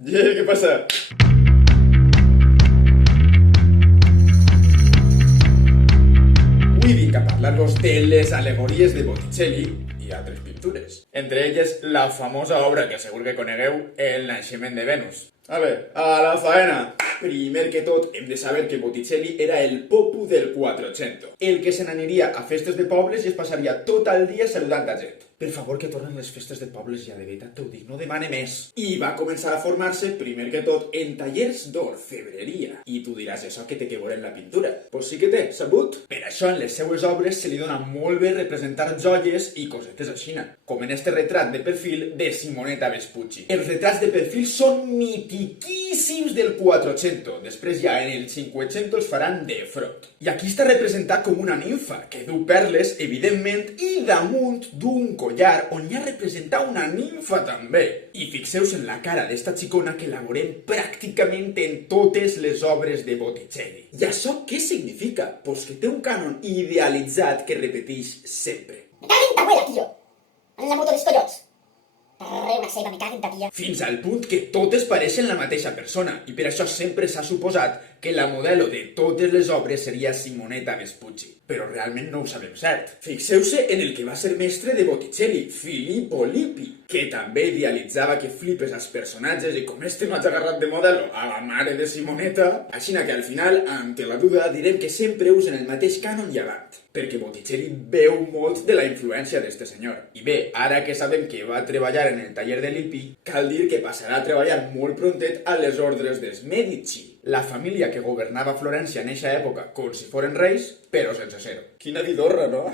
Què passa? Avui vinc a parlar-vos de les al·legories de Botticelli i altres pintures. Entre elles, la famosa obra que segur que conegueu, El naixement de Venus. A la faena! Primer que tot, hem de saber que Botticelli era el popu del 400, el que se n'aniria a festes de pobles i es passaria tot el dia saludant a gent. Per favor, que tornen les festes de pobles ja, de veritat t'ho dic, no demane més. I va començar a formar-se, primer que tot, en tallers d'orfebreria. I tu diràs, això que té que veure en la pintura? Pues sí que té, sabut? Per això, en les seues obres se li dona molt bé representar joies i cosetes així, com en este retrat de perfil de Simonetta Vespucci. Els retrats de perfil són mitiquíssims del 400, després ja en el 500 els faran de front. I aquí està representat com una nimfa, que du perles, evidentment, i damunt d'un collar on hi ha representat una nimfa també. I fixeu-vos en la cara d'esta xicona que la veurem pràcticament en totes les obres de Botticelli. I això què significa? Pues que té un cànon idealitzat que repeteix sempre. Me cago en ta abuela, tío. En la moto dels collons. Re una ceba, me cago en ta tia. Fins al punt que totes pareixen la mateixa persona, i per això sempre s'ha suposat que la modelo de totes les obres seria Simonetta Vespucci. Però realment no ho sabem cert. Fixeu-se en el que va ser mestre de Botticelli, Filippo Lippi, que també idealitzava que flipes als personatges i com este no ha agarrat de modelo a la mare de Simonetta, així que al final, ante la duda, direm que sempre usen el mateix cànon i avant, perquè Botticelli veu molt de la influència d'este senyor. I bé, ara que sabem que va treballar en el taller de Lippi, cal dir que passarà a treballar molt prontet a les ordres dels Medici, la família que governava Florència en eixa època com si foren reis, però sense ser-ho. Quina vidorra, no?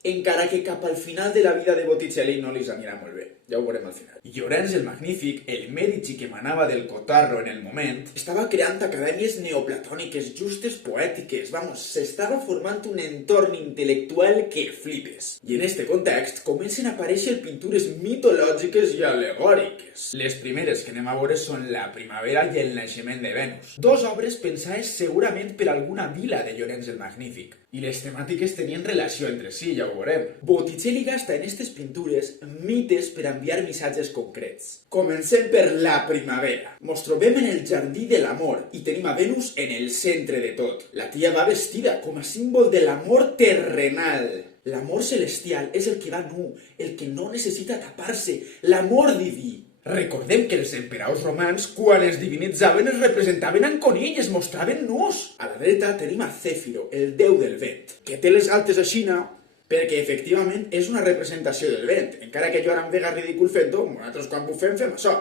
Encara que cap al final de la vida de Botticelli no li anirà molt bé. Ja ho veurem al final. Llorenç el Magnífic, el Medici que manava del cotarro en el moment, estava creant acadèmies neoplatòniques, justes poètiques, s'estava formant un entorn intel·lectual que flipes. I en este context comencen a aparèixer pintures mitològiques i alegòriques. Les primeres que anem a veure són La primavera i El naixement de Venus. Dos obres pensades segurament per alguna vila de Llorenç el Magnífic. I les temàtiques tenien relació entre si, ja ho veurem. Botticelli gasta en aquestes pintures mites per enviar missatges concrets. Comencem per La primavera. Mos trobem en el jardí de l'amor i tenim a Venus en el centre de tot. La tia va vestida com a símbol de l'amor terrenal. L'amor celestial és el que va nu, el que no necessita tapar-se, l'amor diví. Recordem que els emperadors romans, quan es divinitzaven, es representaven en conill, es mostraven nus. A la dreta tenim a Cèfiro, el déu del vent, que té les galtes així, perquè efectivament és una representació del vent, encara que jo ara em vega ridícul fent-ho, nosaltres quan bufem fem això.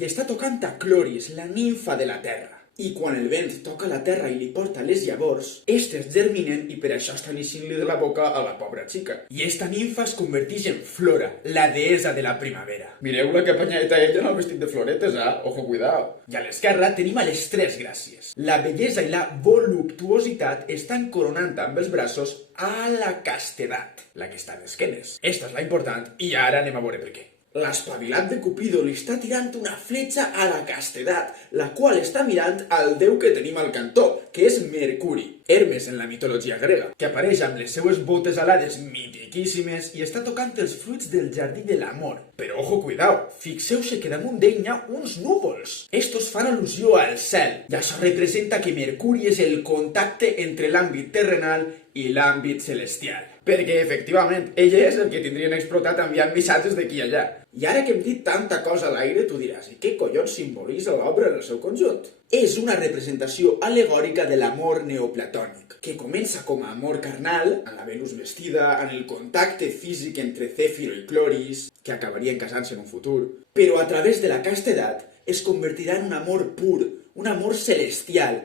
I està tocant a Cloris, la nimfa de la terra. I quan el vent toca la terra i li porta les llavors, estes germinen i per això estan eixint-li de la boca a la pobra xica. I esta nimfa es converteix en Flora, la deessa de la primavera. Mireu la que apanyadeta ella en el vestit de floretes, Ojo, cuidao. I a l'esquerra tenim a les tres gràcies. La bellesa i la voluptuositat estan coronant amb els braços a la castedat, la que està d'esquenes. Esta és la important i ara anem a veure per què. L'espavilat de Cupido li està tirant una fletxa a la castedat, la qual està mirant al déu que tenim al cantó, que és Mercuri, Hermes en la mitologia grega, que apareix amb les seues botes alades mitiquíssimes i està tocant els fruits del jardí de l'amor. Però ojo, cuidao, fixeu-se que damunt d'ell hi ha uns núvols. Estos fan al·lusió al cel, i això representa que Mercuri és el contacte entre l'àmbit terrenal i l'àmbit celestial. Perquè, efectivament, ell és el que tindrien explotat enviant missatges d'aquí i allà. I ara que hem dit tanta cosa a l'aire, tu diràs, i què collons simbolitza l'obra en el seu conjunt? És una representació alegòrica de l'amor neoplatònic, que comença com a amor carnal, en la Venus vestida, en el contacte físic entre Cèfiro i Cloris, que acabarien casant-se en un futur, però a través de la castedat es convertirà en un amor pur, un amor celestial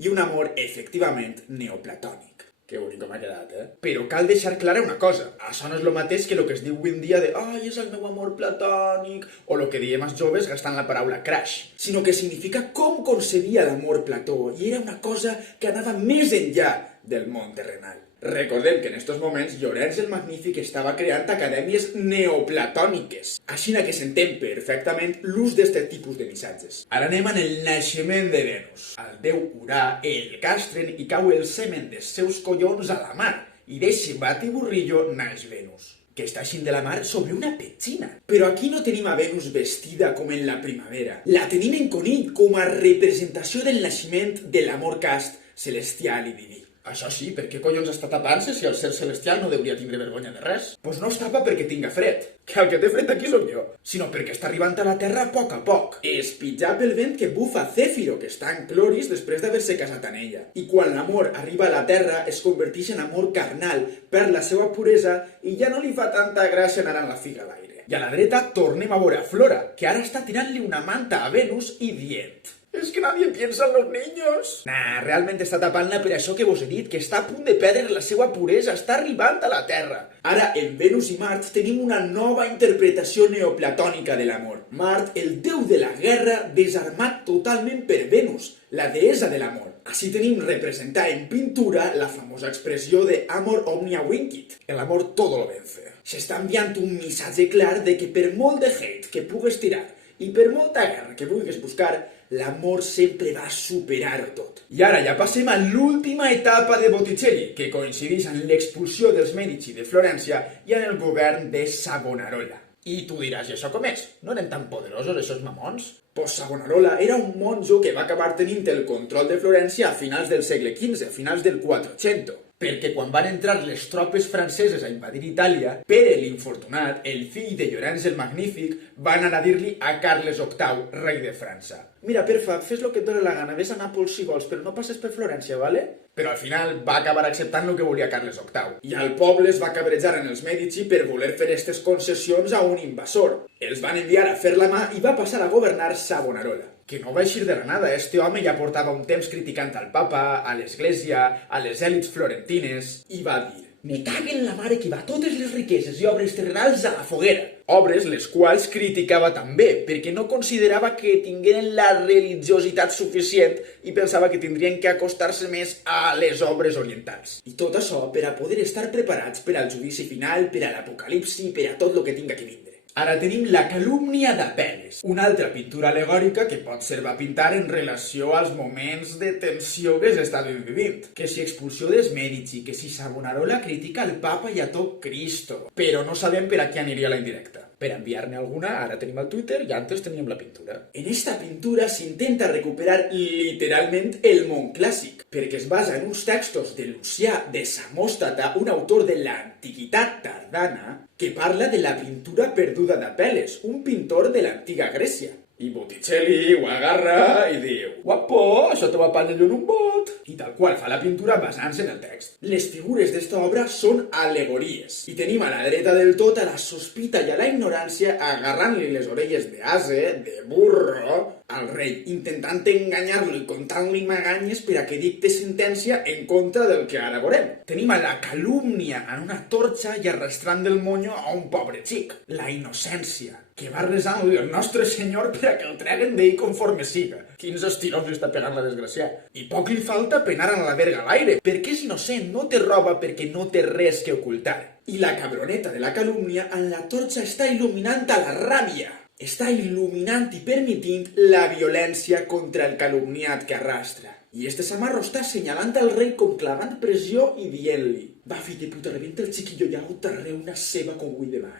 i un amor, efectivament, neoplatònic. Que bonic com ha quedat, Però cal deixar clara una cosa. Això no és el mateix que el que es diu avui en dia de «Ai, és el meu amor platònic» o el que diem als joves gastant la paraula crush, sinó que significa com concebia l'amor Plató i era una cosa que anava més enllà del món terrenal. Recordem que en estos moments Llorenç el Magnífic estava creant acadèmies neoplatòniques, així que s'entén perfectament l'ús d'aquest tipus de missatges. Ara anem en el naixement de Venus. El déu Urà el castren i cau el semen dels seus collons a la mar, i d'eixe batiburrillo naix Venus. que està eixint de la mar sobre una petxina. Però aquí no tenim a Venus vestida com en la primavera. La tenim en conill com a representació del naixement de l'amor cast, celestial i diví. Això sí, per què collons està tapant-se si el ser celestial no hauria tindre vergonya de res? Pues no es tapa perquè tinga fred, que el que té fred aquí sóc jo, sinó perquè està arribant a la Terra a poc, espitjat pel vent que bufa Cèfiro, que està en Cloris després d'haver-se casat amb ella. I quan l'amor arriba a la Terra es converteix en amor carnal per la seva puresa i ja no li fa tanta gràcia anar amb la figa a l'aire. I a la dreta tornem a veure a Flora, que ara està tirant-li una manta a Venus i dient: «Es que nadie piensa en los niños». Nah, realment està tapant-la per això que vos he dit, que està a punt de perdre la seva puresa, està arribant a la Terra. Ara, en Venus i Mart tenim una nova interpretació neoplatònica de l'amor. Mart, el déu de la guerra, desarmat totalment per Venus, la deessa de l'amor. Així tenim representar en pintura la famosa expressió de amor omnia vincit, el amor todo lo vence. S'està enviant un missatge clar de que per molt de hate que pugues tirar i per molta guerra que vulguis buscar, l'amor sempre va superar-ho tot. I ara ja passem a l'última etapa de Botticelli, que coincideix amb l'expulsió dels Medici de Florència i amb el govern de Savonarola. I tu diràs, i això com és? No eren tan poderosos, aquests mamons? Pues Savonarola era un monjo que va acabar tenint el control de Florència a finals del segle XV, a finals del 400. Perquè quan van entrar les tropes franceses a invadir Itàlia, Pere l'Infortunat, el fill de Llorenç el Magnífic, va anar a dir-li a Carles VIII, rei de França: «Mira, perfa, fes lo que et dóna la gana, vés a Nàpols si vols, però no passes per Florència, vale?» Però al final va acabar acceptant el que volia Carles VIII. I el poble es va cabrejar en els Medici per voler fer aquestes concessions a un invasor. Els van enviar a fer la mà i va passar a governar Savonarola. Que no va eixir de la nada, este home ja portava un temps criticant al papa, a l'església, a les èlits florentines, i va dir: «Me caguen la mare que va totes les riqueses i obres terrenals a la foguera». Obres les quals criticava també, perquè no considerava que tingueren la religiositat suficient i pensava que tindrien que acostar-se més a les obres orientals. I tot això per a poder estar preparats per al judici final, per a l'apocalipsi, per a tot el que tinga que vindre. Ara tenim la calúmnia d'Apel·les, una altra pintura alegòrica que potser va pintar en relació als moments de tensió que s'estaven vivint. Que si expulsió dels Medici, que si Savonarola critica al papa i a tot Cristo. Però no sabem per a qui aniria la indirecta. Per enviar-ne alguna, ara tenim el Twitter i antes teníem la pintura. En esta pintura s'intenta recuperar literalment el món clàssic, perquè es basa en uns textos de Lucià de Samòstata, un autor de l'Antiguitat tardana, que parla de la pintura perduda d'Apel·les, un pintor de l'antiga Grècia. I Botticelli ho agarra i diu: «Guapo, això te ho apanya en un bot». I tal qual fa la pintura basant-se en el text. Les figures d'esta obra són alegories. I tenim a la dreta del tot a la sospita i a la ignorància agarrant-li les orelles d'ase, de burro, al rei, intentant enganyar-lo i contant-li maganyes per a que dicte sentència en contra del que ara veurem. Tenim a la calúmnia en una torxa i arrastrant del monyo a un pobre xic. La innocència, que va resant-li al nostre senyor per a que el treguen d'ell conforme siga. Quins estirons li està pegant la desgràcia. I poc li falta penar a la verga a l'aire, perquè és innocent, no té roba perquè no té res que ocultar. I la cabroneta de la calúmnia en la torxa està il·luminant a la ràbia. Està il·luminant i permitint la violència contra el calumniat que arrastra. I este samarro està assenyalant al rei com clavant pressió i dient-li: «Va, fill de puta, rebenta el xiquillo i hago tarreu una ceba com vull demà,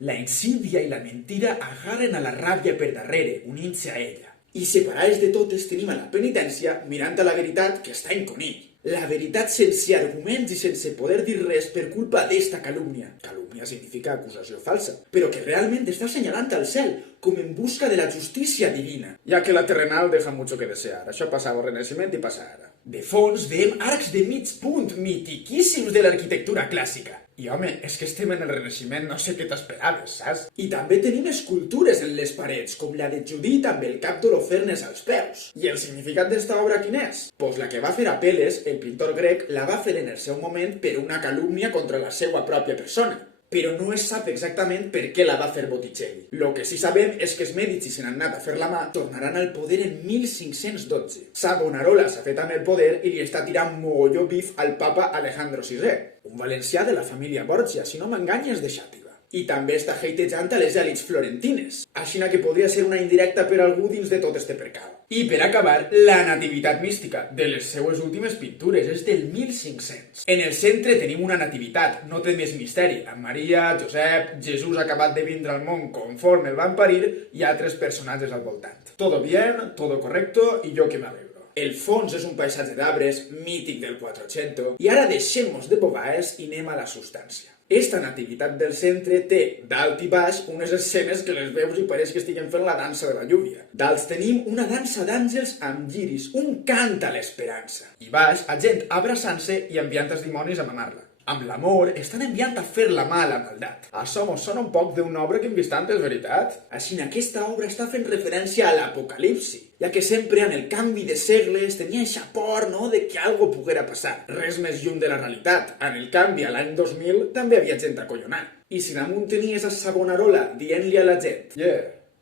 La insídia i la mentira agarren a la ràbia per darrere, unint-se a ella. I separades de totes tenim a la penitència mirant a la veritat que està en conill. La veritat sense arguments i sense poder dir res per culpa d'esta calúmnia. Calúmnia significa acusació falsa, però que realment està assenyalant al cel, com en busca de la justícia divina. Ja que la terrenal deja mucho que desear. Això passava al Renaixement i passa ara. De fons veiem arcs de mig punt mitiquíssims de l'arquitectura clàssica. I home, és que estem en el Renaixement, no sé què t'esperaves, saps? I també tenim escultures en les parets, com la de Judit amb el cap d'Holofernes als peus. I el significat d'esta obra quin és? Pues la que va fer Apel·les, el pintor grec, la va fer en el seu moment per una calúmnia contra la seva pròpia persona. Però no es sap exactament per què la va fer Botticelli. Lo que sí sabem és que els Medici se n'han anat a fer la mà, tornaran al poder en 1512. Savonarola s'ha fet amb el poder i li està tirant mogolló bif al papa Alejandro VI, un valencià de la família Borgia, si no m'enganyes de Xàtiva. I també està hatejant a les èlits florentines, així que podria ser una indirecta per algú dins de tot este percal. I per acabar, la nativitat mística, de les seues últimes pintures, és del 1500. En el centre tenim una nativitat, no té més misteri, amb Maria, Josep, Jesús acabat de vindre al món conforme el van parir i altres personatges al voltant. Todo bien, todo correcto i jo que m'alegro. El fons és un paisatge d'arbres mític del 400 i ara deixem-nos de bobaes i anem a la substància. Esta nativitat del centre té, dalt i baix, unes escenes que les veus i pareix que estiguem fent la dansa de la lluvia. Dalt tenim una dansa d'àngels amb lliris, un cant a l'esperança. I baix, a gent abraçant-se i enviant els dimonis a mamar-la. Amb l'amor, estan enviant a fer la mà a la maldat. Això mos sona un poc d'una obra que hem vist antes, veritat? Així, aquesta obra està fent referència a l'apocalipsi, ja que sempre en el canvi de segles tenia eixa por, no?, de que algo poguera passar. Res més lluny de la realitat. En el canvi, a l'any 2000, també havia gent acollonant. I si damunt tenies a Savonarola dient-li a la gent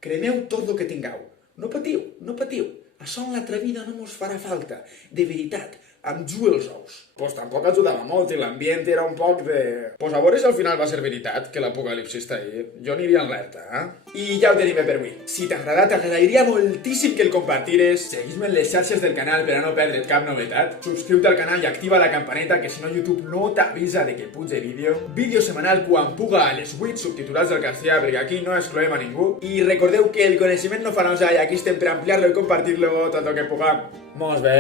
cremeu tot el que tingueu. No patiu, no patiu. Això en l'altra vida no mos farà falta. De veritat, amb ju els ous. Pues tampoc ajudava molt i l'ambient era un poc de... Pues a veure si al final va ser veritat que l'apocalipsi està ahí. Jo aniria en alerta, I ja ho tenim per avui. Si t'ha agradat, t'agradaria moltíssim que el compartires. Seguis-me en les xarxes del canal per a no perdre't cap novetat. Subscriu-te al canal i activa la campaneta, que si no YouTube no t'avisa de que puja vídeo. Vídeo setmanal quan puga a les 8, subtitulats del castellà, perquè aquí no excloem a ningú. I recordeu que el coneixement no fa nosa i aquí estem per ampliar-lo i compartir-lo tot el que puguem. Molt bé.